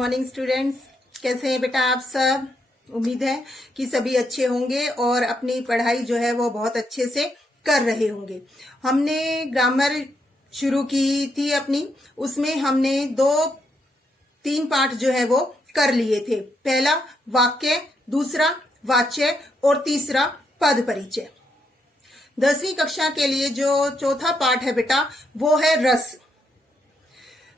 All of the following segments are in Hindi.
मॉर्निंग स्टूडेंट्स, कैसे हैं बेटा आप सब। उम्मीद है कि सभी अच्छे होंगे और अपनी पढ़ाई जो है वो बहुत अच्छे से कर रहे होंगे। हमने ग्रामर शुरू की थी अपनी, उसमें हमने 2-3 पार्ट जो है वो कर लिए थे। पहला वाक्य, दूसरा वाच्य और तीसरा पद परिचय। 10वीं कक्षा के लिए जो चौथा पार्ट है बेटा वो है रस।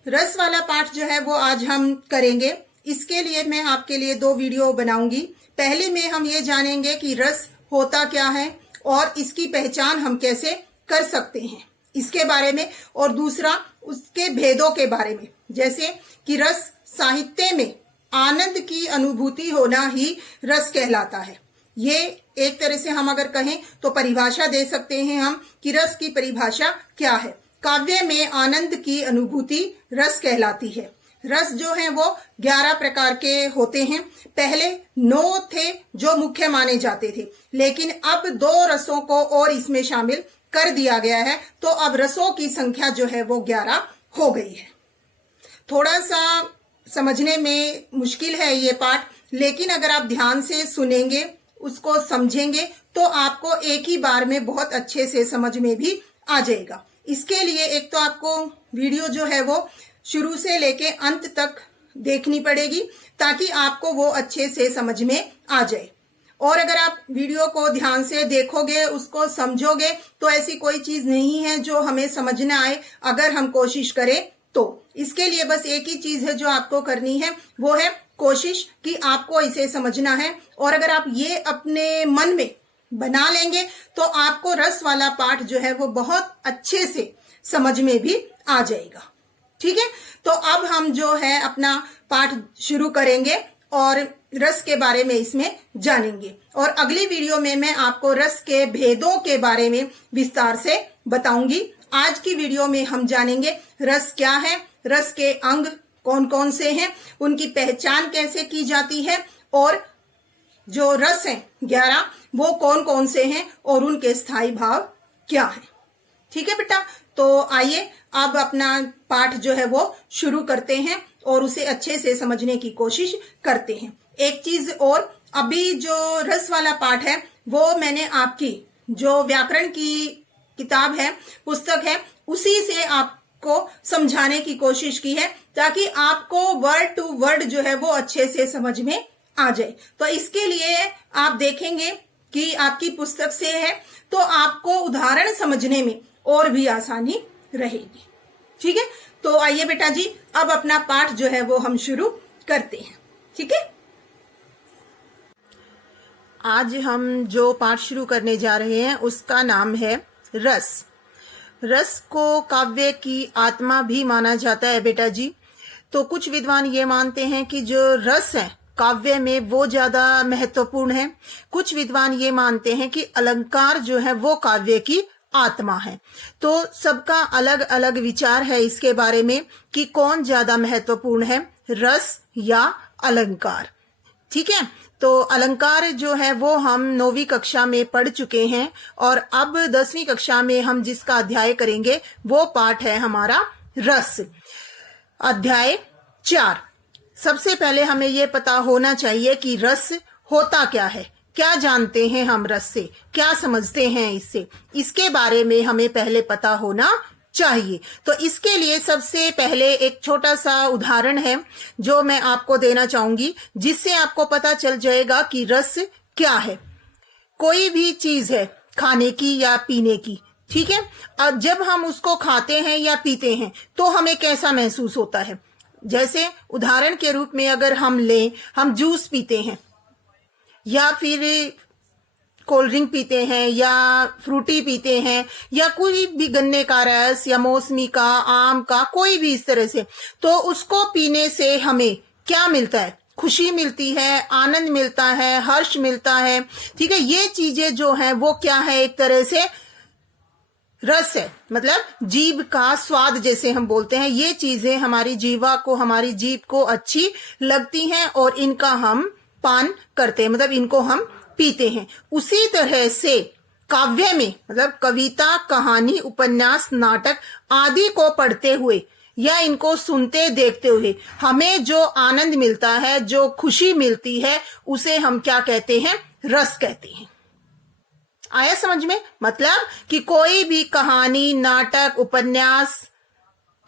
रस वाला पार्ट जो है वो आज हम करेंगे। इसके लिए मैं आपके लिए 2 वीडियो बनाऊंगी। पहले में हम ये जानेंगे कि रस होता क्या है और इसकी पहचान हम कैसे कर सकते हैं इसके बारे में, और दूसरा उसके भेदों के बारे में, जैसे कि रस साहित्य में आनंद की अनुभूति होना ही रस कहलाता है। ये एक तरह से हम अगर कहें तो परिभाषा दे सकते हैं हम कि रस की परिभाषा क्या है। काव्य में आनंद की अनुभूति रस कहलाती है। रस जो है वो 11 प्रकार के होते हैं। पहले 9 थे जो मुख्य माने जाते थे, लेकिन अब 2 रसों को और इसमें शामिल कर दिया गया है, तो अब रसों की संख्या जो है वो 11 हो गई है। थोड़ा सा समझने में मुश्किल है ये पाठ, लेकिन अगर आप ध्यान से सुनेंगे, उसको समझेंगे, तो आपको एक ही बार में बहुत अच्छे से समझ में भी आ जाएगा। इसके लिए एक तो आपको वीडियो जो है वो शुरू से लेके अंत तक देखनी पड़ेगी, ताकि आपको वो अच्छे से समझ में आ जाए। और अगर आप वीडियो को ध्यान से देखोगे, उसको समझोगे, तो ऐसी कोई चीज नहीं है जो हमें समझ ना आए अगर हम कोशिश करें तो। इसके लिए बस एक ही चीज है जो आपको करनी है, वो है कोशिश कि आपको इसे समझना है। और अगर आप ये अपने मन में बना लेंगे तो आपको रस वाला पाठ जो है वो बहुत अच्छे से समझ में भी आ जाएगा। ठीक है, तो अब हम जो है अपना पाठ शुरू करेंगे और रस के बारे में इसमें जानेंगे। और अगली वीडियो में मैं आपको रस के भेदों के बारे में विस्तार से बताऊंगी। आज की वीडियो में हम जानेंगे रस क्या है, रस के अंग कौन कौन से हैं, उनकी पहचान कैसे की जाती है, और जो रस हैं 11 वो कौन कौन से हैं और उनके स्थायी भाव क्या है। ठीक है बेटा, तो आइए अब अपना पाठ जो है वो शुरू करते हैं और उसे अच्छे से समझने की कोशिश करते हैं। एक चीज और, अभी जो रस वाला पाठ है वो मैंने आपकी जो व्याकरण की किताब है, पुस्तक है, उसी से आपको समझाने की कोशिश की है, ताकि आपको वर्ड टू वर्ड जो है वो अच्छे से समझ में आ जाए। तो इसके लिए आप देखेंगे कि आपकी पुस्तक से है, तो आपको उदाहरण समझने में और भी आसानी रहेगी। ठीक है, तो आइए बेटा जी अब अपना पाठ जो है वो हम शुरू करते हैं। ठीक है, आज हम जो पाठ शुरू करने जा रहे हैं उसका नाम है रस। रस को काव्य की आत्मा भी माना जाता है बेटा जी। तो कुछ विद्वान ये मानते हैं कि जो रस है काव्य में वो ज्यादा महत्वपूर्ण है। कुछ विद्वान ये मानते हैं कि अलंकार जो है वो काव्य की आत्मा है। तो सबका अलग अलग विचार है इसके बारे में कि कौन ज्यादा महत्वपूर्ण है, रस या अलंकार। ठीक है, तो अलंकार जो है वो हम 9वीं कक्षा में पढ़ चुके हैं, और अब 10वीं कक्षा में हम जिसका अध्याय करेंगे वो पाठ है हमारा रस। अध्याय 4। सबसे पहले हमें ये पता होना चाहिए कि रस होता क्या है, क्या जानते हैं हम रस से, क्या समझते हैं इससे, इसके बारे में हमें पहले पता होना चाहिए। तो इसके लिए सबसे पहले एक छोटा सा उदाहरण है जो मैं आपको देना चाहूंगी, जिससे आपको पता चल जाएगा कि रस क्या है। कोई भी चीज है खाने की या पीने की, ठीक है, और जब हम उसको खाते हैं या पीते हैं तो हमें कैसा महसूस होता है। जैसे उदाहरण के रूप में अगर हम लें, हम जूस पीते हैं या फिर कोल्ड ड्रिंक पीते हैं या फ्रूटी पीते हैं या कोई भी गन्ने का रस या मौसमी का, आम का, कोई भी इस तरह से, तो उसको पीने से हमें क्या मिलता है, खुशी मिलती है, आनंद मिलता है, हर्ष मिलता है। ठीक है, ये चीजें जो हैं वो क्या है, एक तरह से रस है, मतलब जीभ का स्वाद जैसे हम बोलते हैं। ये चीजें हमारी जीवा को, हमारी जीभ को अच्छी लगती हैं और इनका हम पान करते हैं, मतलब इनको हम पीते हैं। उसी तरह से काव्य में, मतलब कविता, कहानी, उपन्यास, नाटक आदि को पढ़ते हुए या इनको सुनते देखते हुए हमें जो आनंद मिलता है, जो खुशी मिलती है, उसे हम क्या कहते हैं? रस कहते हैं। आया समझ में? मतलब कि कोई भी कहानी, नाटक, उपन्यास,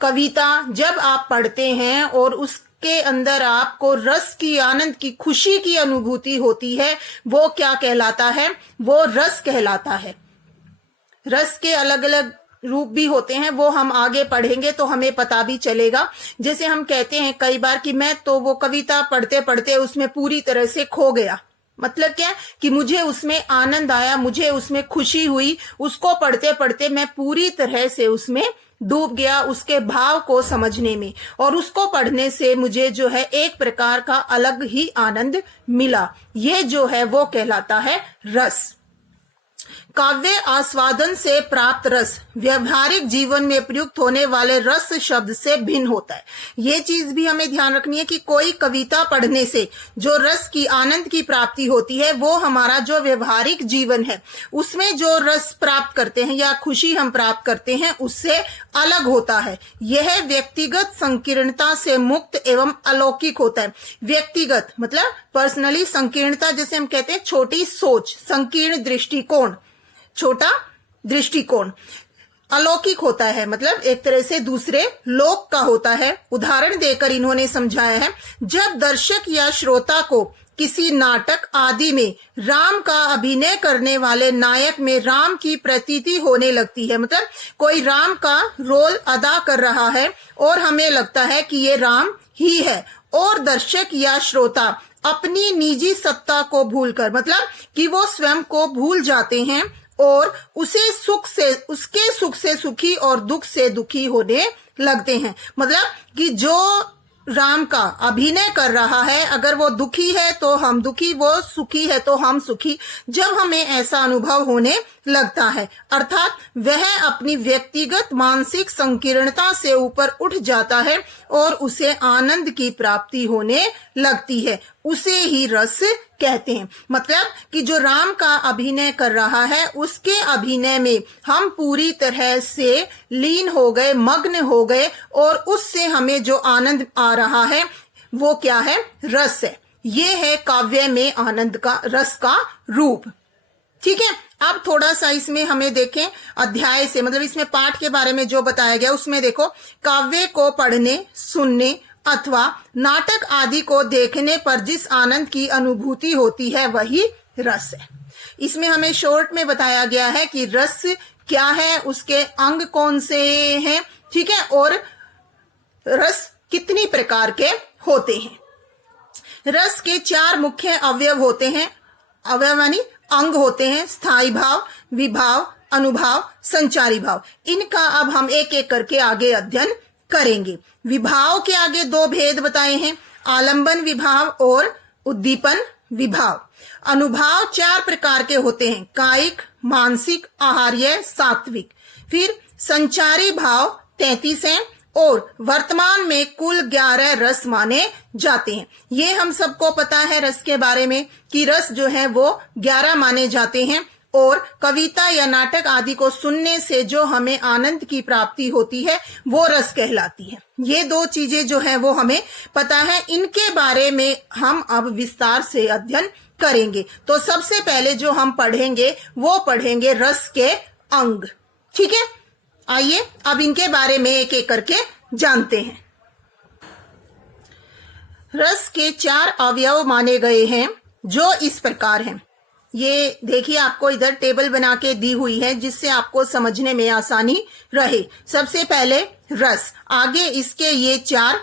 कविता जब आप पढ़ते हैं और उसके अंदर आपको रस की, आनंद की, खुशी की अनुभूति होती है, वो क्या कहलाता है? वो रस कहलाता है। रस के अलग अलग रूप भी होते हैं, वो हम आगे पढ़ेंगे तो हमें पता भी चलेगा। जैसे हम कहते हैं कई बार कि मैं तो वो कविता पढ़ते पढ़ते उसमें पूरी तरह से खो गया। मतलब क्या? कि मुझे उसमें आनंद आया, मुझे उसमें खुशी हुई, उसको पढ़ते पढ़ते मैं पूरी तरह से उसमें डूब गया, उसके भाव को समझने में, और उसको पढ़ने से मुझे जो है एक प्रकार का अलग ही आनंद मिला। ये जो है वो कहलाता है रस। काव्य आस्वादन से प्राप्त रस व्यवहारिक जीवन में प्रयुक्त होने वाले रस शब्द से भिन्न होता है। ये चीज भी हमें ध्यान रखनी है कि कोई कविता पढ़ने से जो रस की, आनंद की प्राप्ति होती है, वो हमारा जो व्यवहारिक जीवन है उसमें जो रस प्राप्त करते हैं या खुशी हम प्राप्त करते हैं, उससे अलग होता है। यह व्यक्तिगत संकीर्णता से मुक्त एवं अलौकिक होता है। व्यक्तिगत मतलब पर्सनली, संकीर्णता जैसे हम कहते हैं छोटी सोच, संकीर्ण दृष्टिकोण, छोटा दृष्टिकोण। अलौकिक होता है मतलब एक तरह से दूसरे लोक का होता है। उदाहरण देकर इन्होंने समझाया है, जब दर्शक या श्रोता को किसी नाटक आदि में राम का अभिनय करने वाले नायक में राम की प्रतीति होने लगती है, मतलब कोई राम का रोल अदा कर रहा है और हमें लगता है कि ये राम ही है, और दर्शक या श्रोता अपनी निजी सत्ता को भूलकर, मतलब कि वो स्वयं को भूल जाते हैं और उसके सुख से सुखी और दुख से दुखी होने लगते हैं। मतलब कि जो राम का अभिनय कर रहा है, अगर वो दुखी है तो हम दुखी, वो सुखी है तो हम सुखी। जब हमें ऐसा अनुभव होने लगता है, अर्थात वह अपनी व्यक्तिगत मानसिक संकीर्णता से ऊपर उठ जाता है और उसे आनंद की प्राप्ति होने लगती है, उसे ही रस कहते हैं। मतलब कि जो राम का अभिनय कर रहा है, उसके अभिनय में हम पूरी तरह से लीन हो गए, मग्न हो गए, और उससे हमें जो आनंद आ रहा है वो क्या है? रस है। ये है काव्य में आनंद का, रस का रूप। ठीक है, अब थोड़ा सा इसमें हमें देखें अध्याय से, मतलब इसमें पाठ के बारे में जो बताया गया उसमें देखो, काव्य को पढ़ने, सुनने अथवा नाटक आदि को देखने पर जिस आनंद की अनुभूति होती है वही रस है। इसमें हमें शॉर्ट में बताया गया है कि रस क्या है, उसके अंग कौन से हैं, ठीक है, और रस कितनी प्रकार के होते हैं। रस के 4 मुख्य अवयव होते हैं, अवयव यानी अंग होते हैं, स्थायी भाव, विभाव, अनुभाव, संचारी भाव। इनका अब हम एक एक करके आगे अध्ययन करेंगे। विभाव के आगे 2 भेद बताए हैं, आलंबन विभाव और उद्दीपन विभाव। अनुभाव 4 प्रकार के होते हैं, कायिक, मानसिक, आहार्य, सात्विक। फिर संचारी भाव 33 हैं और वर्तमान में कुल 11 रस माने जाते हैं। ये हम सबको पता है रस के बारे में कि रस जो है वो 11 माने जाते हैं, और कविता या नाटक आदि को सुनने से जो हमें आनंद की प्राप्ति होती है वो रस कहलाती है। ये 2 चीजें जो है वो हमें पता है, इनके बारे में हम अब विस्तार से अध्ययन करेंगे। तो सबसे पहले जो हम पढ़ेंगे वो पढ़ेंगे रस के अंग। ठीक है, आइए अब इनके बारे में एक एक करके जानते हैं। रस के 4 अवयव माने गए हैं जो इस प्रकार हैं। ये देखिए, आपको इधर टेबल बना के दी हुई है जिससे आपको समझने में आसानी रहे। सबसे पहले रस, आगे इसके ये 4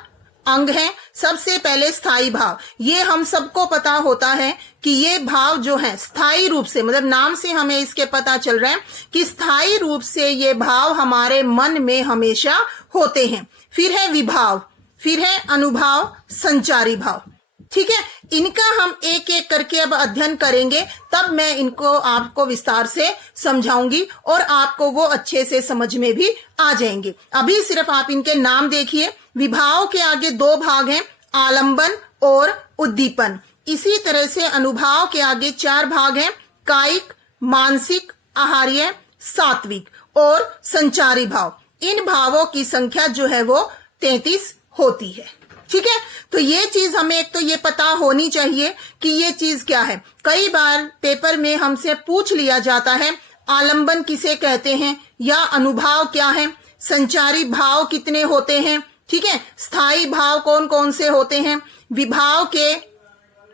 अंग हैं। सबसे पहले स्थायी भाव, ये हम सबको पता होता है कि ये भाव जो है स्थायी रूप से, मतलब नाम से हमें इसके पता चल रहा है कि स्थायी रूप से ये भाव हमारे मन में हमेशा होते हैं। फिर है विभाव, फिर है अनुभाव, संचारी भाव। ठीक है, इनका हम एक एक करके अब अध्ययन करेंगे, तब मैं इनको आपको विस्तार से समझाऊंगी और आपको वो अच्छे से समझ में भी आ जाएंगे। अभी सिर्फ आप इनके नाम देखिए। विभाव के आगे 2 भाग हैं, आलंबन और उद्दीपन। इसी तरह से अनुभाव के आगे 4 भाग हैं, कायिक, मानसिक, आहार्य, सात्विक और संचारी भाव। इन भावों की संख्या जो है वो 33 होती है। ठीक है, तो ये चीज हमें एक तो ये पता होनी चाहिए कि ये चीज क्या है। कई बार पेपर में हमसे पूछ लिया जाता है आलंबन किसे कहते हैं या अनुभाव क्या है, संचारी भाव कितने होते हैं, ठीक है, स्थायी भाव कौन कौन से होते हैं, विभाव के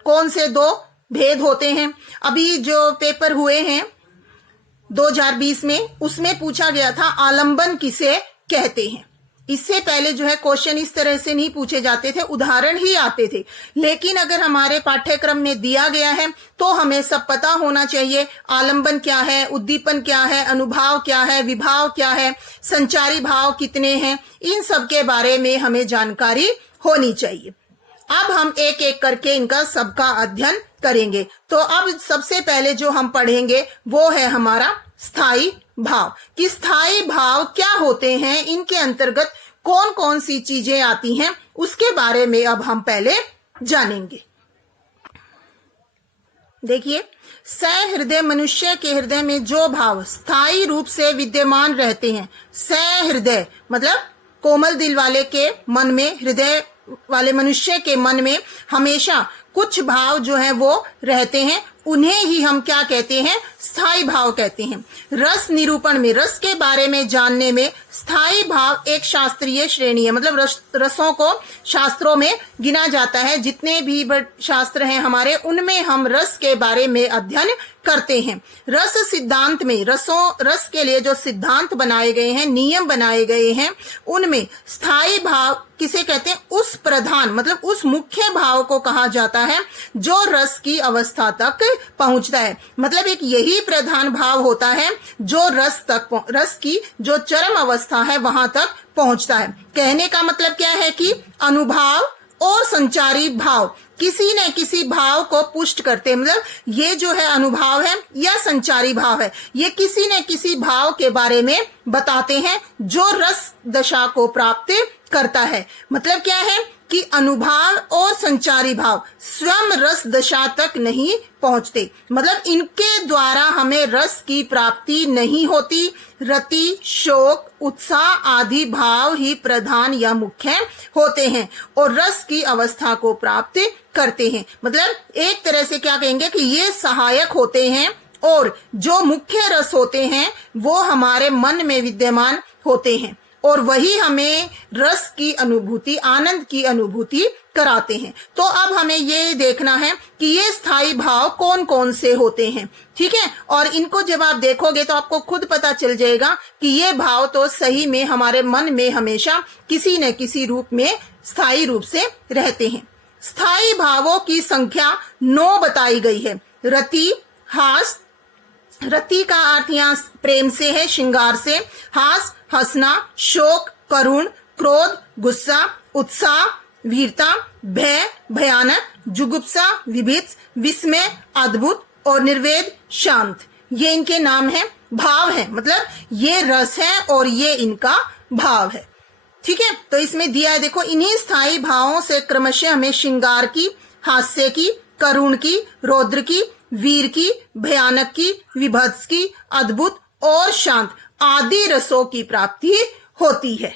कौन से 2 भेद होते हैं। अभी जो पेपर हुए हैं 2020 में, उसमें पूछा गया था आलंबन किसे कहते हैं। इससे पहले जो है क्वेश्चन इस तरह से नहीं पूछे जाते थे, उदाहरण ही आते थे। लेकिन अगर हमारे पाठ्यक्रम में दिया गया है तो हमें सब पता होना चाहिए, आलंबन क्या है, उद्दीपन क्या है, अनुभाव क्या है, विभाव क्या है, संचारी भाव कितने हैं, इन सब के बारे में हमें जानकारी होनी चाहिए। अब हम एक एक करके इनका सबका अध्ययन करेंगे। तो अब सबसे पहले जो हम पढ़ेंगे वो है हमारा स्थायी भाव, कि स्थायी भाव क्या होते हैं, इनके अंतर्गत कौन कौन सी चीजें आती हैं, उसके बारे में अब हम पहले जानेंगे। देखिए, सहृदय मनुष्य के हृदय में जो भाव स्थायी रूप से विद्यमान रहते हैं, सहृदय मतलब कोमल दिल वाले के मन में, हृदय वाले मनुष्य के मन में हमेशा कुछ भाव जो है वो रहते हैं, उन्हें ही हम क्या कहते हैं, स्थायी भाव कहते हैं। रस निरूपण में, रस के बारे में जानने में स्थायी भाव एक शास्त्रीय श्रेणी है, मतलब रसों को शास्त्रों में गिना जाता है। जितने भी शास्त्र हैं हमारे, उनमें हम रस के बारे में अध्ययन करते हैं। रस सिद्धांत में रस के लिए जो सिद्धांत बनाए गए हैं, नियम बनाए गए हैं, उनमें स्थायी भाव किसे कहते हैं, उस प्रधान मतलब उस मुख्य भाव को कहा जाता है जो रस की अवस्था तक पहुंचता है। मतलब एक यही प्रधान भाव होता है जो रस की जो चरम अवस्था है वहां तक पहुंचता है। कहने का मतलब क्या है कि अनुभाव और संचारी भाव किसी न किसी भाव को पुष्ट करते हैं। मतलब ये जो है अनुभाव है या संचारी भाव है, ये किसी न किसी भाव के बारे में बताते हैं जो रस दशा को प्राप्त करता है। मतलब क्या है कि अनुभाव और संचारी भाव स्वयं रस दशा तक नहीं पहुंचते, मतलब इनके द्वारा हमें रस की प्राप्ति नहीं होती। रति, शोक, उत्साह आदि भाव ही प्रधान या मुख्य होते हैं और रस की अवस्था को प्राप्त करते हैं। मतलब एक तरह से क्या कहेंगे कि ये सहायक होते हैं और जो मुख्य रस होते हैं वो हमारे मन में विद्यमान होते हैं और वही हमें रस की अनुभूति, आनंद की अनुभूति कराते हैं। तो अब हमें ये देखना है कि ये स्थायी भाव कौन कौन से होते हैं, ठीक है। और इनको जब आप देखोगे तो आपको खुद पता चल जाएगा कि ये भाव तो सही में हमारे मन में हमेशा किसी न किसी रूप में स्थायी रूप से रहते हैं। स्थायी भावों की संख्या 9 बताई गई है। रति, हास, रति का अर्थ यहाँ प्रेम से है, श्रृंगार से। हास हंसना, शोक करुण, क्रोध गुस्सा, उत्साह वीरता, भय भयानक, जुगुप्सा विभीत, विस्मय अद्भुत और निर्वेद शांत। ये इनके नाम है, भाव है, मतलब ये रस है और ये इनका भाव है, ठीक है। तो इसमें दिया है, देखो, इन्हीं स्थायी भावों से क्रमशः हमें श्रृंगार की, हास्य की, करुण की, रौद्र की, वीर की, भयानक की, विभत्स की, अद्भुत और शांत आदि रसों की प्राप्ति होती है।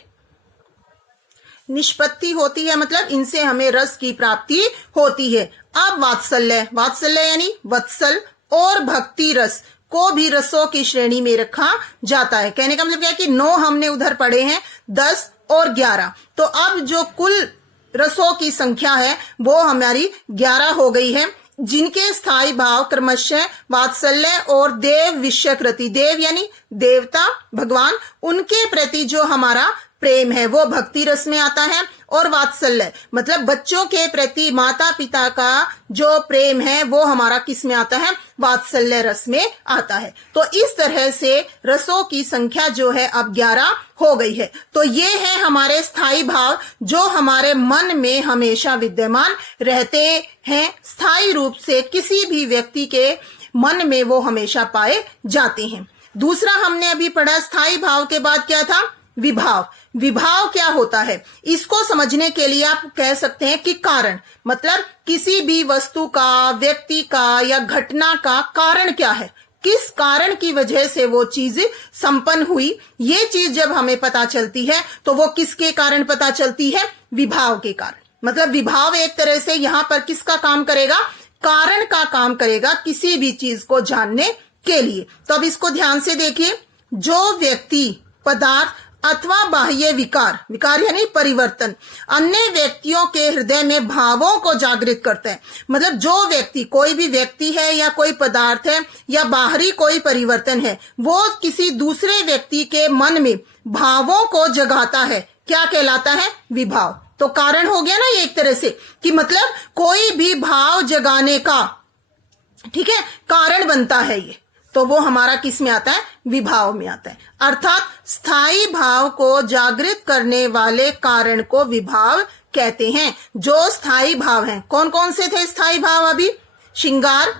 निष्पत्ति होती है, मतलब इनसे हमें रस की प्राप्ति होती है। अब वात्सल्य, वात्सल्य यानी वत्सल और भक्ति रस को भी रसों की श्रेणी में रखा जाता है। कहने का मतलब क्या है कि 9 हमने उधर पढ़े हैं, 10 और 11, तो अब जो कुल रसों की संख्या है वो हमारी 11 हो गई है, जिनके स्थायी भाव क्रमशः वात्सल्य और देव विषयकृति, देव यानी देवता भगवान, उनके प्रति जो हमारा प्रेम है वो भक्ति रस में आता है। और वात्सल्य मतलब बच्चों के प्रति माता पिता का जो प्रेम है वो हमारा किस में आता है, वात्सल्य रस में आता है। तो इस तरह से रसों की संख्या जो है अब 11 हो गई है। तो ये है हमारे स्थायी भाव जो हमारे मन में हमेशा विद्यमान रहते हैं, स्थायी रूप से किसी भी व्यक्ति के मन में वो हमेशा पाए जाते हैं। दूसरा हमने अभी पढ़ा, स्थायी भाव के बाद क्या था, विभाव। विभाव क्या होता है, इसको समझने के लिए आप कह सकते हैं कि कारण, मतलब किसी भी वस्तु का, व्यक्ति का या घटना का कारण क्या है, किस कारण की वजह से वो चीज संपन्न हुई, ये चीज जब हमें पता चलती है तो वो किसके कारण पता चलती है? विभाव के कारण। मतलब विभाव एक तरह से यहां पर किसका काम करेगा? कारण का काम करेगा किसी भी चीज को जानने के लिए। तो अब इसको ध्यान से देखिए। जो व्यक्ति, पदार्थ अथवा बाह्य विकार, विकार यानी परिवर्तन, अन्य व्यक्तियों के हृदय में भावों को जागृत करते हैं। मतलब जो व्यक्ति, कोई भी व्यक्ति है या कोई पदार्थ है या बाहरी कोई परिवर्तन है, वो किसी दूसरे व्यक्ति के मन में भावों को जगाता है, क्या कहलाता है? विभाव। तो कारण हो गया ना ये एक तरह से, कि मतलब कोई भी भाव जगाने का, ठीक है, कारण बनता है ये, तो वो हमारा किस में आता है? विभाव में आता है। अर्थात स्थायी भाव को जागृत करने वाले कारण को विभाव कहते हैं। जो स्थायी भाव हैं, कौन कौन से थे स्थायी भाव? अभी श्रृंगार,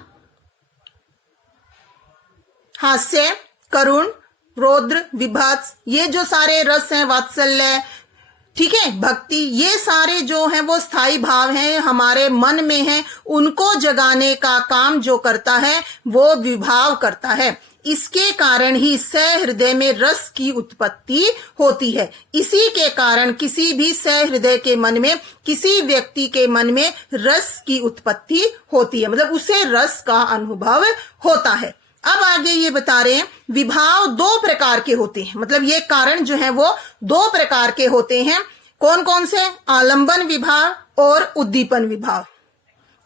हास्य, करुण, रौद्र, विभत्स, ये जो सारे रस हैं, वात्सल्य, ठीक है, भक्ति, ये सारे जो हैं वो स्थायी भाव हैं, हमारे मन में हैं, उनको जगाने का काम जो करता है वो विभाव करता है। इसके कारण ही सहृदय में रस की उत्पत्ति होती है। इसी के कारण किसी भी सहृदय के मन में, किसी व्यक्ति के मन में रस की उत्पत्ति होती है, मतलब उसे रस का अनुभव होता है। अब आगे ये बता रहे हैं विभाव दो प्रकार के होते हैं। मतलब ये कारण जो है वो दो प्रकार के होते हैं। कौन कौन से? आलंबन विभाव और उद्दीपन विभाव।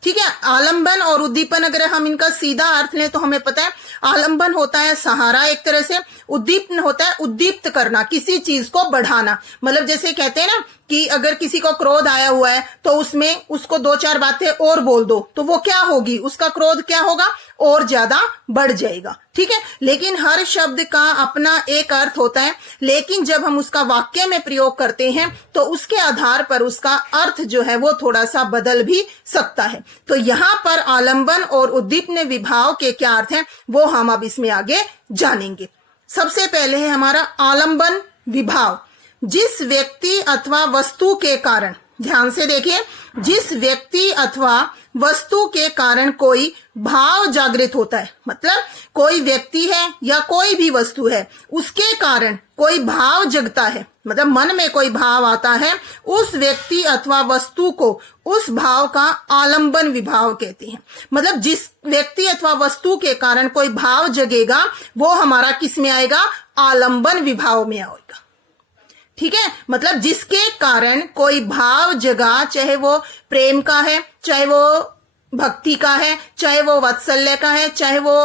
ठीक है, आलंबन और उद्दीपन अगर हम इनका सीधा अर्थ लें तो हमें पता है आलंबन होता है सहारा एक तरह से, उद्दीपन होता है उद्दीप्त करना, किसी चीज को बढ़ाना। मतलब जैसे कहते हैं ना कि अगर किसी को क्रोध आया हुआ है तो उसमें उसको दो चार बातें और बोल दो तो वो क्या होगी, उसका क्रोध क्या होगा, और ज्यादा बढ़ जाएगा। ठीक है, लेकिन हर शब्द का अपना एक अर्थ होता है, लेकिन जब हम उसका वाक्य में प्रयोग करते हैं तो उसके आधार पर उसका अर्थ जो है वो थोड़ा सा बदल भी सकता है। तो यहां पर आलंबन और उद्दीपन विभाव के क्या अर्थ हैं वो हम अब इसमें आगे जानेंगे। सबसे पहले है हमारा आलंबन विभाव। जिस व्यक्ति अथवा वस्तु के कारण, ध्यान से देखिए, जिस व्यक्ति अथवा वस्तु के कारण कोई भाव जागृत होता है, मतलब कोई व्यक्ति है या कोई भी वस्तु है, उसके कारण कोई भाव जगता है, मतलब मन में कोई भाव आता है, उस व्यक्ति अथवा वस्तु को उस भाव का आलंबन विभाव कहते हैं। मतलब जिस व्यक्ति अथवा वस्तु के कारण कोई भाव जगेगा वो हमारा किस में आएगा, आलंबन विभाव में आएगा। ठीक है, मतलब जिसके कारण कोई भाव जगा, चाहे वो प्रेम का है, चाहे वो भक्ति का है, चाहे वो वात्सल्य का है, चाहे वो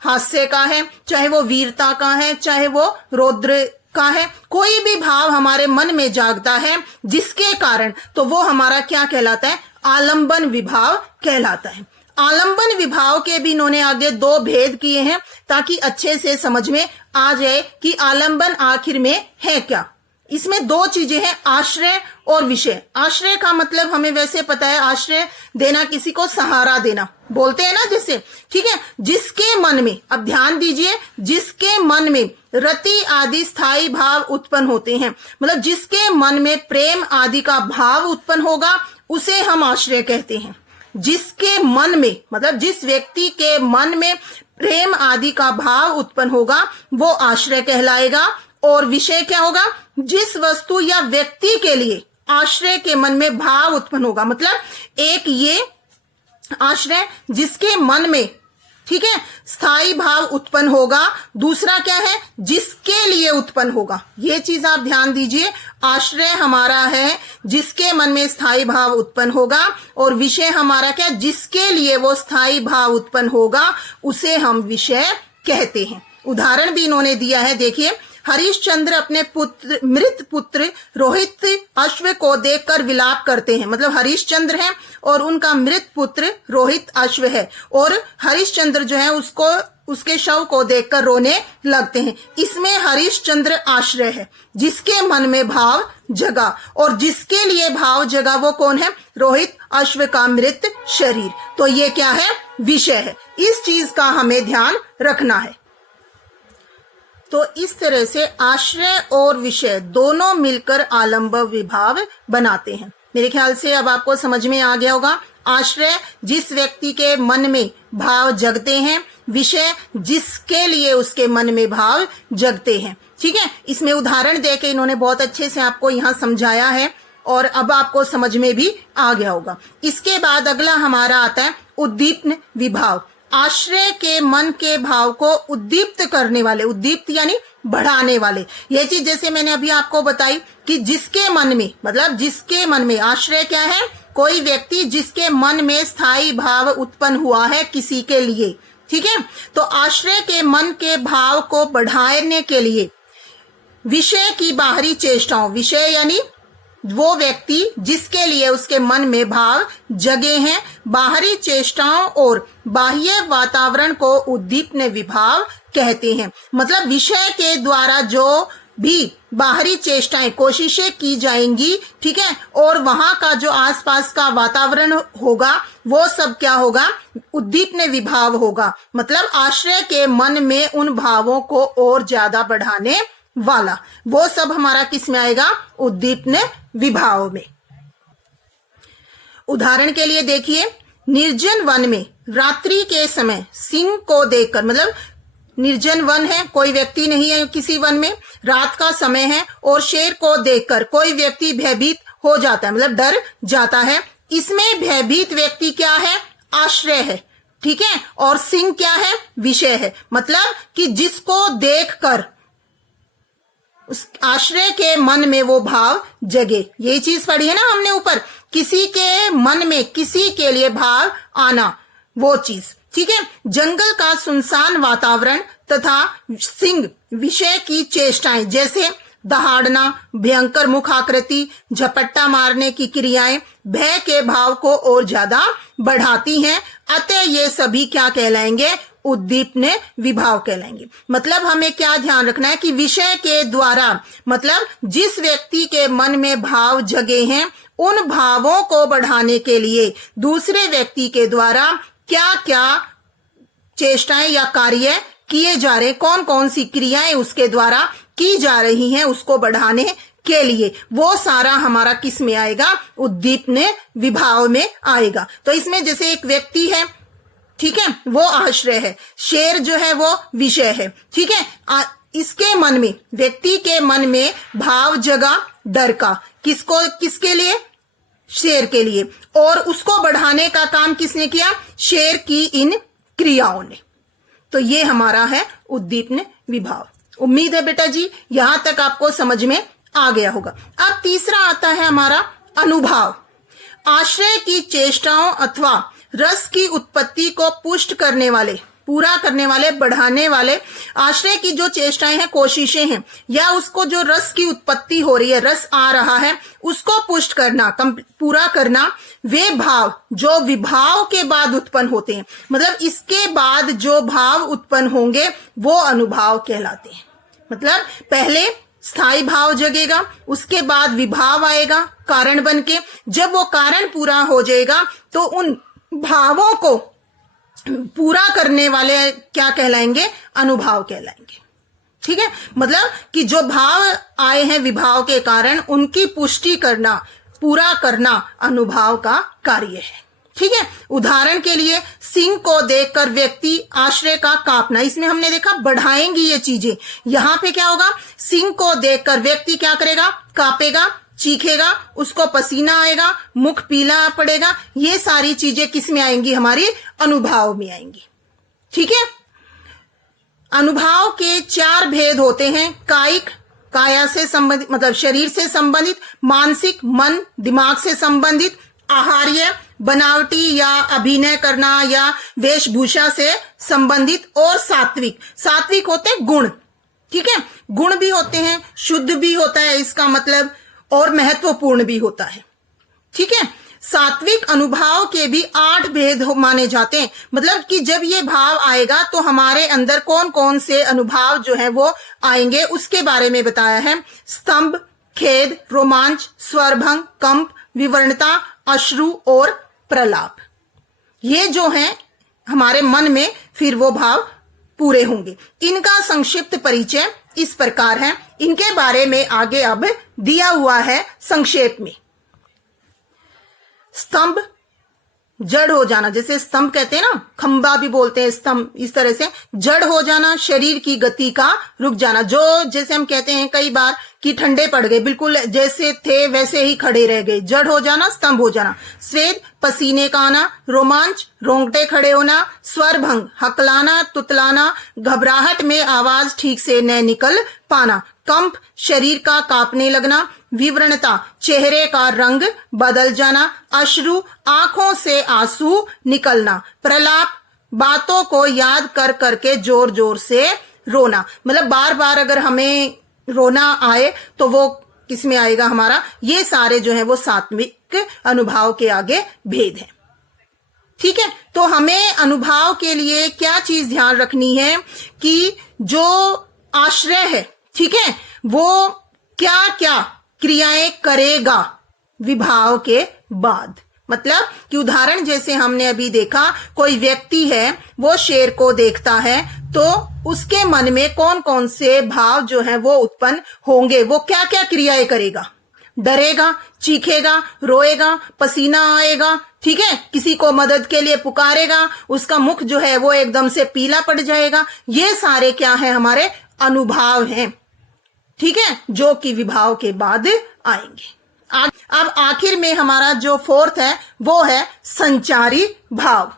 हास्य का है, चाहे वो वीरता का है, चाहे वो रौद्र का है, कोई भी भाव हमारे मन में जागता है जिसके कारण, तो वो हमारा क्या कहलाता है, आलंबन विभाव कहलाता है। आलंबन विभाव के भी इन्होंने आगे दो भेद किए हैं ताकि अच्छे से समझ में आ जाए कि आलंबन आखिर में है क्या। इसमें दो चीजें हैं, आश्रय और विषय। आश्रय का मतलब हमें वैसे पता है, आश्रय देना, किसी को सहारा देना बोलते हैं ना जैसे, ठीक है, जिसके मन में, अब ध्यान दीजिए, जिसके मन में रति आदि स्थायी भाव उत्पन्न होते हैं, मतलब जिसके मन में प्रेम आदि का भाव उत्पन्न होगा उसे हम आश्रय कहते हैं। जिसके मन में, मतलब जिस व्यक्ति के मन में प्रेम आदि का भाव उत्पन्न होगा वो आश्रय कहलाएगा। और विषय क्या होगा, जिस वस्तु या व्यक्ति के लिए आश्रय के मन में भाव उत्पन्न होगा, मतलब एक ये आश्रय जिसके मन में, ठीक है, स्थायी भाव उत्पन्न होगा, दूसरा क्या है, जिसके लिए उत्पन्न होगा। ये चीज आप ध्यान दीजिए, आश्रय हमारा है जिसके मन में स्थायी भाव उत्पन्न होगा, और विषय हमारा क्या, जिसके लिए वो स्थायी भाव उत्पन्न होगा उसे हम विषय कहते हैं। उदाहरण भी इन्होंने दिया है, देखिए, हरिश्चंद्र अपने पुत्र, मृत पुत्र रोहित अश्व को देखकर विलाप करते हैं। मतलब हरिश्चंद्र हैं और उनका मृत पुत्र रोहित अश्व है, और हरिश्चंद्र जो है उसको, उसके शव को देखकर रोने लगते हैं। इसमें हरिश्चंद्र आश्रय है जिसके मन में भाव जगा, और जिसके लिए भाव जगा वो कौन है, रोहित अश्व का मृत शरीर। तो ये क्या है, विषय है। इस चीज का हमें ध्यान रखना है। तो इस तरह से आश्रय और विषय दोनों मिलकर आलंबन विभाव बनाते हैं। मेरे ख्याल से अब आपको समझ में आ गया होगा आश्रय जिस व्यक्ति के मन में भाव जगते हैं, विषय जिसके लिए उसके मन में भाव जगते हैं। ठीक है, इसमें उदाहरण देके इन्होंने बहुत अच्छे से आपको यहाँ समझाया है और अब आपको समझ में भी आ गया होगा। इसके बाद अगला हमारा आता है उद्दीपन विभाव। आश्रय के मन के भाव को उद्दीप्त करने वाले, उद्दीप्त यानी बढ़ाने वाले। ये चीज जैसे मैंने अभी आपको बताई कि जिसके मन में, मतलब जिसके मन में, आश्रय क्या है? कोई व्यक्ति जिसके मन में स्थायी भाव उत्पन्न हुआ है किसी के लिए। ठीक है, तो आश्रय के मन के भाव को बढ़ाने के लिए विषय की बाहरी चेष्टाओं, विषय यानी वो व्यक्ति जिसके लिए उसके मन में भाव जगे हैं, बाहरी चेष्टाओं और बाह्य वातावरण को उद्दीपन विभाव कहते हैं। मतलब विषय के द्वारा जो भी बाहरी चेष्टाएं, कोशिशें की जाएंगी, ठीक है, और वहां का जो आसपास का वातावरण होगा वो सब क्या होगा? उद्दीपन विभाव होगा। मतलब आश्रय के मन में उन भावों को और ज्यादा बढ़ाने वाला, वो सब हमारा किस में आएगा? उद्दीपन विभाव में। उदाहरण के लिए देखिए, निर्जन वन में रात्रि के समय सिंह को देखकर, मतलब निर्जन वन है, कोई व्यक्ति नहीं है किसी वन में, रात का समय है और शेर को देखकर कोई व्यक्ति भयभीत हो जाता है, मतलब डर जाता है। इसमें भयभीत व्यक्ति क्या है? आश्रय है। ठीक है, और सिंह क्या है? विषय है। मतलब कि जिसको देखकर उस आश्रय के मन में वो भाव जगे। ये चीज पढ़ी है ना हमने ऊपर, किसी के मन में किसी के लिए भाव आना, वो चीज। ठीक है, जंगल का सुनसान वातावरण तथा सिंह विषय की चेष्टाएं, जैसे दहाड़ना, भयंकर मुख आकृति, झपट्टा मारने की क्रियाएं भय के भाव को और ज्यादा बढ़ाती हैं। अतः ये सभी क्या कहलाएंगे? उद्दीपन विभाव कहलाएंगे। मतलब हमें क्या ध्यान रखना है कि विषय के द्वारा, मतलब जिस व्यक्ति के मन में भाव जगे हैं, उन भावों को बढ़ाने के लिए दूसरे व्यक्ति के द्वारा क्या क्या चेष्टाएं या कार्य किए जा रहे, कौन कौन सी क्रियाएं उसके द्वारा की जा रही हैं उसको बढ़ाने के लिए, वो सारा हमारा किस में आएगा? उद्दीपन विभाव में आएगा। तो इसमें जैसे एक व्यक्ति है, ठीक है, वो आश्रय है, शेर जो है वो विषय है। ठीक है, इसके मन में, व्यक्ति के मन में भाव जगा डर का, किसको, किसके लिए? शेर के लिए। और उसको बढ़ाने का काम किसने किया? शेर की इन क्रियाओं ने। तो ये हमारा है उद्दीपन विभाव। उम्मीद है बेटा जी यहां तक आपको समझ में आ गया होगा। अब तीसरा आता है हमारा अनुभव। आश्रय की चेष्टाओं अथवा रस की उत्पत्ति को पुष्ट करने वाले, पूरा करने वाले, बढ़ाने वाले, आश्रय की जो चेष्टाएं हैं, कोशिशें हैं, या उसको जो रस की उत्पत्ति हो रही है, रस आ रहा है, उसको पुष्ट करना, पूरा करना, वे भाव जो विभाव के बाद उत्पन्न होते हैं, मतलब इसके बाद जो भाव उत्पन्न होंगे वो अनुभाव कहलाते हैं। मतलब पहले स्थायी भाव जगेगा, उसके बाद विभाव आएगा कारण बन के, जब वो कारण पूरा हो जाएगा तो उन भावों को पूरा करने वाले क्या कहलाएंगे? अनुभाव कहलाएंगे। ठीक है, मतलब कि जो भाव आए हैं विभाव के कारण, उनकी पुष्टि करना, पूरा करना अनुभाव का कार्य है। ठीक है, उदाहरण के लिए सिंह को देखकर व्यक्ति आश्रय का कांपना, इसमें हमने देखा बढ़ाएंगी ये चीजें। यहां पे क्या होगा? सिंह को देखकर व्यक्ति क्या करेगा? कांपेगा, चीखेगा, उसको पसीना आएगा, मुख पीला पड़ेगा। ये सारी चीजें किस में आएंगी? हमारी अनुभव में आएंगी। ठीक है, अनुभव के 4 भेद होते हैं। कायिक, काया से संबंधित, मतलब शरीर से संबंधित, मानसिक, मन दिमाग से संबंधित, आहार्य, बनावटी या अभिनय करना या वेशभूषा से संबंधित, और सात्विक। सात्विक होते हैं गुण। ठीक है, गुण भी होते हैं, शुद्ध भी होता है इसका मतलब, और महत्वपूर्ण भी होता है। ठीक है, सात्विक अनुभाव के भी 8 भेद माने जाते हैं। मतलब कि जब ये भाव आएगा तो हमारे अंदर कौन कौन से अनुभाव जो है वो आएंगे उसके बारे में बताया है। स्तंभ, खेद, रोमांच, स्वरभंग, कंप, विवरणता, अश्रु और प्रलाप। ये जो है हमारे मन में फिर वो भाव पूरे होंगे। इनका संक्षिप्त परिचय इस प्रकार है, इनके बारे में आगे अब दिया हुआ है संक्षेप में। स्तंभ जड़ हो जाना, जैसे स्तंभ कहते हैं ना, खंबा भी बोलते हैं स्तंभ, इस तरह से जड़ हो जाना, शरीर की गति का रुक जाना, जो जैसे हम कहते हैं कई बार कि ठंडे पड़ गए, बिल्कुल जैसे थे वैसे ही खड़े रह गए, जड़ हो जाना, स्तंभ हो जाना। स्वेद, पसीने का आना। रोमांच, रोंगटे खड़े होना। स्वर भंग, हकलाना, तुतलाना, घबराहट में आवाज ठीक से न निकल पाना। कंप, शरीर का कांपने लगना। विवरणता, चेहरे का रंग बदल जाना। अश्रु, आंखों से आंसू निकलना। प्रलाप, बातों को याद कर करके जोर जोर से रोना, मतलब बार बार अगर हमें रोना आए तो वो किस में आएगा हमारा, ये सारे जो है वो सात्विक अनुभाव के आगे भेद है। ठीक है, तो हमें अनुभाव के लिए क्या चीज ध्यान रखनी है कि जो आश्रय है, ठीक है, वो क्या क्या क्रियाएं करेगा विभाव के बाद। मतलब कि उदाहरण जैसे हमने अभी देखा, कोई व्यक्ति है वो शेर को देखता है तो उसके मन में कौन कौन से भाव जो है वो उत्पन्न होंगे, वो क्या क्या क्रियाएं करेगा। डरेगा, चीखेगा, रोएगा, पसीना आएगा, ठीक है, किसी को मदद के लिए पुकारेगा, उसका मुख जो है वो एकदम से पीला पड़ जाएगा। ये सारे क्या है, हमारे अनुभाव हैं, ठीक है, जो कि विभाव के बाद आएंगे। अब आखिर में हमारा जो फोर्थ है वो है संचारी भाव।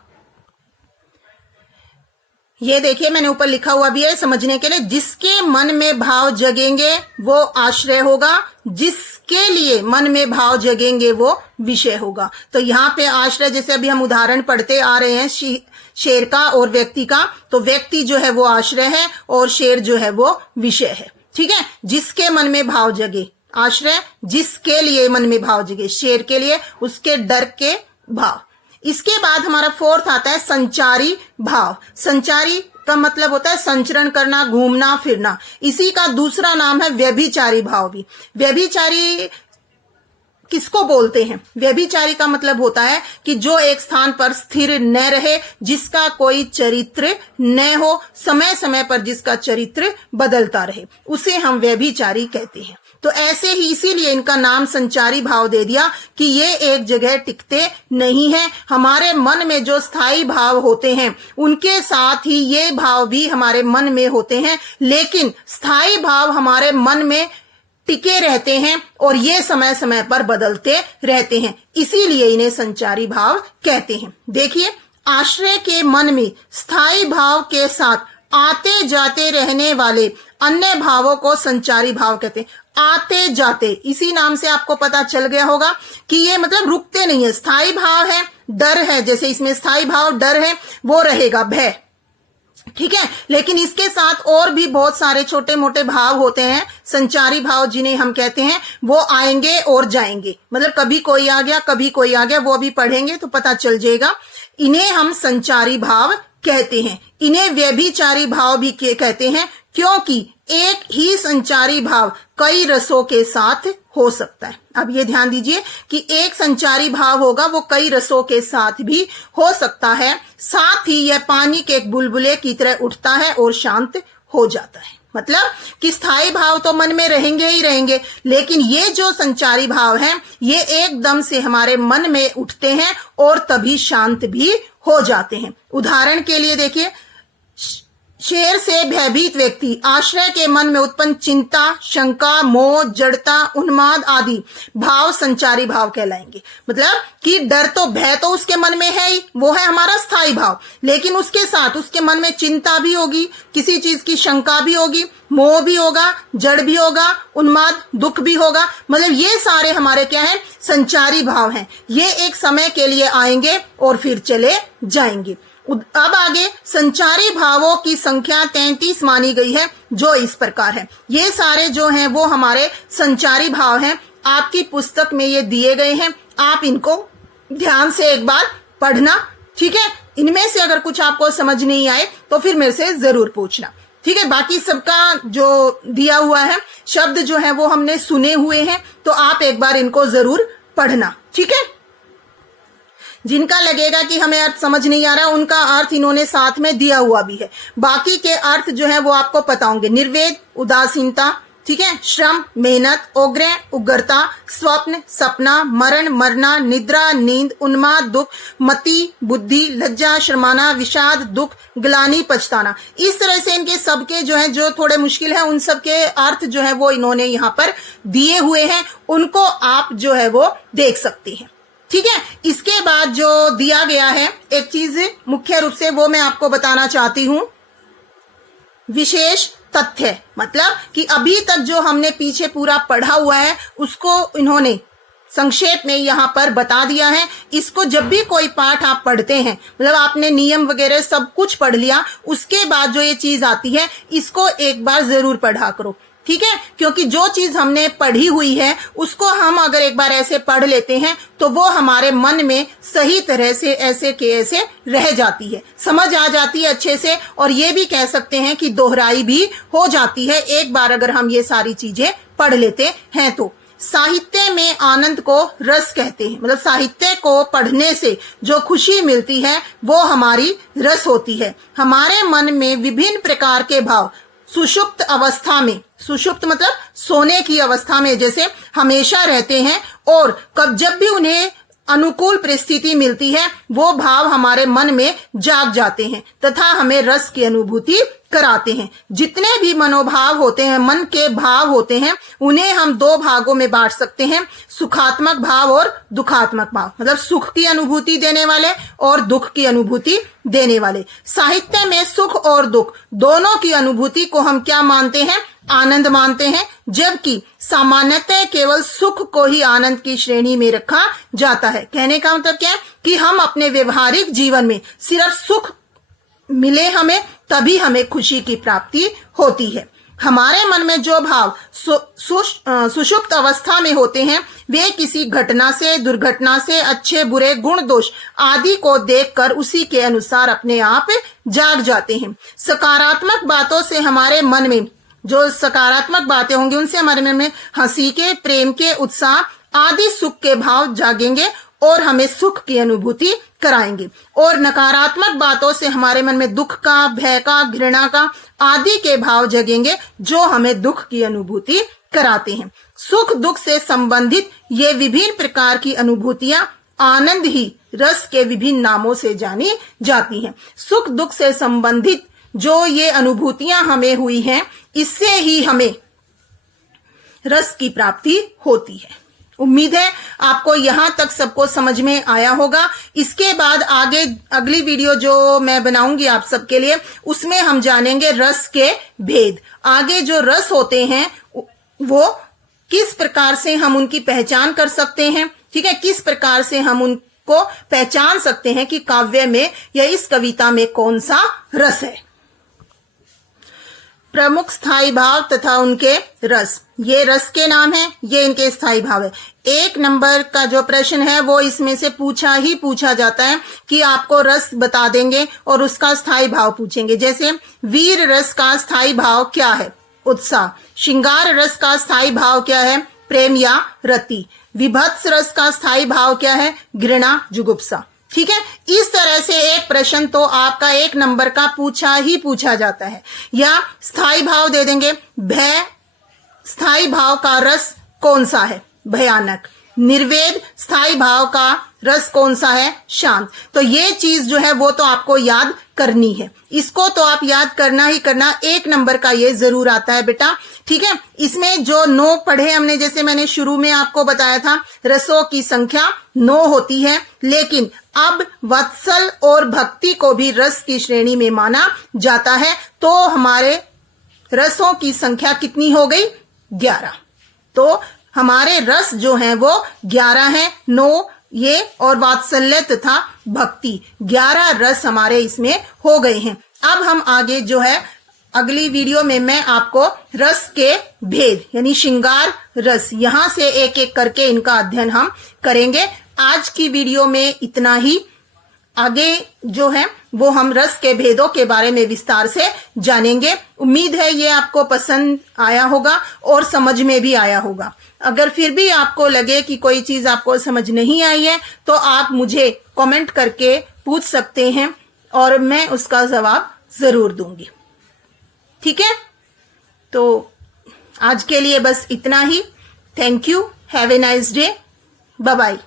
ये देखिए मैंने ऊपर लिखा हुआ भी है समझने के लिए, जिसके मन में भाव जगेंगे वो आश्रय होगा, जिसके लिए मन में भाव जगेंगे वो विषय होगा। तो यहाँ पे आश्रय, जैसे अभी हम उदाहरण पढ़ते आ रहे हैं शेर का और व्यक्ति का, तो व्यक्ति जो है वो आश्रय है और शेर जो है वो विषय है। ठीक है, जिसके मन में भाव जगे, आश्रय, जिसके लिए मन में भाव जगे, शेर के लिए उसके डर के भाव। इसके बाद हमारा फोर्थ आता है संचारी भाव। संचारी का मतलब होता है संचरण करना, घूमना फिरना। इसी का दूसरा नाम है व्यभिचारी भाव भी। व्यभिचारी किसको बोलते हैं? व्यभिचारी का मतलब होता है कि जो एक स्थान पर स्थिर न रहे, जिसका कोई चरित्र न हो, समय समय पर जिसका चरित्र बदलता रहे, उसे हम व्यभिचारी कहते हैं। तो ऐसे ही इसीलिए इनका नाम संचारी भाव दे दिया कि ये एक जगह टिकते नहीं है। हमारे मन में जो स्थायी भाव होते हैं उनके साथ ही ये भाव भी हमारे मन में होते हैं, लेकिन स्थायी भाव हमारे मन में टिके रहते हैं और ये समय समय पर बदलते रहते हैं, इसीलिए इन्हें संचारी भाव कहते हैं। देखिए, आश्रय के मन में स्थायी भाव के साथ आते जाते रहने वाले अन्य भावों को संचारी भाव कहते हैं। आते जाते, इसी नाम से आपको पता चल गया होगा कि ये मतलब रुकते नहीं है। स्थायी भाव है, डर है, जैसे इसमें स्थायी भाव डर है, वो रहेगा भय, ठीक है, लेकिन इसके साथ और भी बहुत सारे छोटे मोटे भाव होते हैं संचारी भाव, जिन्हें हम कहते हैं, वो आएंगे और जाएंगे। मतलब कभी कोई आ गया, कभी कोई आ गया, वो अभी पढ़ेंगे तो पता चल जाएगा। इन्हें हम संचारी भाव कहते हैं। इन्हें व्यभिचारी भाव भी कहते हैं, क्योंकि एक ही संचारी भाव कई रसों के साथ हो सकता है। अब ये ध्यान दीजिए कि एक संचारी भाव होगा वो कई रसों के साथ भी हो सकता है। साथ ही यह पानी के एक बुलबुले की तरह उठता है और शांत हो जाता है। मतलब कि स्थायी भाव तो मन में रहेंगे ही रहेंगे, लेकिन ये जो संचारी भाव हैं ये एकदम से हमारे मन में उठते हैं और तभी शांत भी हो जाते हैं। उदाहरण के लिए देखिए, शेर से भयभीत व्यक्ति, आश्रय के मन में उत्पन्न चिंता, शंका, मोह, जड़ता, उन्माद आदि भाव संचारी भाव कहलाएंगे। मतलब कि डर तो, भय तो उसके मन में है ही, वो है हमारा स्थायी भाव, लेकिन उसके साथ उसके मन में चिंता भी होगी, किसी चीज की शंका भी होगी, मोह भी होगा, जड़ भी होगा, उन्माद, दुख भी होगा। मतलब ये सारे हमारे क्या है? संचारी भाव हैं। ये एक समय के लिए आएंगे और फिर चले जाएंगे। अब आगे संचारी भावों की संख्या 33 मानी गई है, जो इस प्रकार है। ये सारे जो हैं वो हमारे संचारी भाव हैं। आपकी पुस्तक में ये दिए गए हैं, आप इनको ध्यान से एक बार पढ़ना, ठीक है। इनमें से अगर कुछ आपको समझ नहीं आए तो फिर मेरे से जरूर पूछना, ठीक है। बाकी सबका जो दिया हुआ है शब्द जो है वो हमने सुने हुए हैं, तो आप एक बार इनको जरूर पढ़ना, ठीक है। जिनका लगेगा कि हमें अर्थ समझ नहीं आ रहा, उनका अर्थ इन्होंने साथ में दिया हुआ भी है। बाकी के अर्थ जो है वो आपको पता होंगे। निर्वेद, उदासीनता, ठीक है, श्रम, मेहनत, ओग्रह, उग्रता, स्वप्न, सपना, मरण, मरना, निद्रा, नींद, उन्माद, दुख, मति, बुद्धि, लज्जा, शर्माना, विषाद, दुख, ग्लानि, पछताना। इस तरह से इनके सबके जो है, जो थोड़े मुश्किल है, उन सबके अर्थ जो है वो इन्होंने यहाँ पर दिए हुए हैं, उनको आप जो है वो देख सकते हैं। ठीक है, इसके बाद जो दिया गया है एक चीज मुख्य रूप से वो मैं आपको बताना चाहती हूं, विशेष तथ्य, मतलब कि अभी तक जो हमने पीछे पूरा पढ़ा हुआ है उसको इन्होंने संक्षेप में यहाँ पर बता दिया है। इसको जब भी कोई पाठ आप पढ़ते हैं, मतलब आपने नियम वगैरह सब कुछ पढ़ लिया, उसके बाद जो ये चीज आती है इसको एक बार जरूर पढ़ा करो। ठीक है, क्योंकि जो चीज हमने पढ़ी हुई है उसको हम अगर एक बार ऐसे पढ़ लेते हैं तो वो हमारे मन में सही तरह से ऐसे के ऐसे रह जाती है, समझ आ जाती है अच्छे से, और ये भी कह सकते हैं कि दोहराई भी हो जाती है एक बार अगर हम ये सारी चीजें पढ़ लेते हैं तो। साहित्य में आनंद को रस कहते हैं, मतलब साहित्य को पढ़ने से जो खुशी मिलती है वो हमारी रस होती है। हमारे मन में विभिन्न प्रकार के भाव सुषुप्त अवस्था में, सुषुप्त मतलब सोने की अवस्था में जैसे हमेशा रहते हैं, और कब जब भी उन्हें अनुकूल परिस्थिति मिलती है वो भाव हमारे मन में जाग जाते हैं तथा हमें रस की अनुभूति कराते हैं। जितने भी मनोभाव होते हैं, मन के भाव होते हैं, उन्हें हम दो भागों में बांट सकते हैं, सुखात्मक भाव और दुखात्मक भाव, मतलब सुख की अनुभूति देने वाले और दुख की अनुभूति देने वाले। साहित्य में सुख और दुख दोनों की अनुभूति को हम क्या मानते हैं? आनंद मानते हैं, जबकि सामान्यतः केवल सुख को ही आनंद की श्रेणी में रखा जाता है। कहने का मतलब क्या है कि हम अपने व्यवहारिक जीवन में सिर्फ सुख मिले हमें तभी हमें खुशी की प्राप्ति होती है। हमारे मन में जो भाव सुषुप्त अवस्था में होते हैं वे किसी घटना से, दुर्घटना से, अच्छे बुरे गुण दोष आदि को देखकर उसी के अनुसार अपने आप जाग जाते हैं। सकारात्मक बातों से हमारे मन में, जो सकारात्मक बातें होंगी उनसे हमारे मन में हंसी के, प्रेम के, उत्साह आदि सुख के भाव जागेंगे और हमें सुख की अनुभूति कराएंगे, और नकारात्मक बातों से हमारे मन में दुख का, भय का, घृणा का आदि के भाव जगेंगे जो हमें दुख की अनुभूति कराते हैं। सुख दुख से संबंधित ये विभिन्न प्रकार की अनुभूतियां आनंद ही रस के विभिन्न नामों से जानी जाती हैं। सुख दुख से संबंधित जो ये अनुभूतियां हमें हुई हैं इससे ही हमें रस की प्राप्ति होती है। उम्मीद है आपको यहां तक सबको समझ में आया होगा। इसके बाद आगे अगली वीडियो जो मैं बनाऊंगी आप सबके लिए, उसमें हम जानेंगे रस के भेद। आगे जो रस होते हैं वो किस प्रकार से हम उनकी पहचान कर सकते हैं, ठीक है, किस प्रकार से हम उनको पहचान सकते हैं कि काव्य में या इस कविता में कौन सा रस है। प्रमुख स्थायी भाव तथा उनके रस, ये रस के नाम है, ये इनके स्थायी भाव है। 1 नंबर का जो प्रश्न है वो इसमें से पूछा जाता है कि आपको रस बता देंगे और उसका स्थायी भाव पूछेंगे। जैसे वीर रस का स्थायी भाव क्या है? उत्साह। श्रृंगार रस का स्थायी भाव क्या है? प्रेम या रति। विभत्स रस का स्थायी भाव क्या है? घृणा, जुगुप्सा। ठीक है, इस तरह से एक प्रश्न तो आपका 1 नंबर का पूछा जाता है। या स्थायी भाव दे देंगे, भय स्थायी भाव का रस कौन सा है? भयानक। निर्वेद स्थायी भाव का रस कौन सा है? शांत। तो ये चीज जो है वो तो आपको याद करनी है, इसको तो आप याद करना ही करना। 1 नंबर का ये जरूर आता है बेटा, ठीक है। इसमें जो 9 पढ़े हमने, जैसे मैंने शुरू में आपको बताया था, रसों की संख्या 9 होती है, लेकिन अब वत्सल और भक्ति को भी रस की श्रेणी में माना जाता है। तो हमारे रसों की संख्या कितनी हो गई? 11। तो हमारे रस जो हैं वो 11 हैं, 9 ये और वात्सल्य तथा भक्ति, 11 रस हमारे इसमें हो गए हैं। अब हम आगे जो है अगली वीडियो में मैं आपको रस के भेद यानी श्रृंगार रस, यहां से एक एक करके इनका अध्ययन हम करेंगे। आज की वीडियो में इतना ही। आगे जो है वो हम रस के भेदों के बारे में विस्तार से जानेंगे। उम्मीद है ये आपको पसंद आया होगा और समझ में भी आया होगा। अगर फिर भी आपको लगे कि कोई चीज आपको समझ नहीं आई है तो आप मुझे कमेंट करके पूछ सकते हैं और मैं उसका जवाब जरूर दूंगी। ठीक है, तो आज के लिए बस इतना ही। Thank you, have a nice day, bye bye.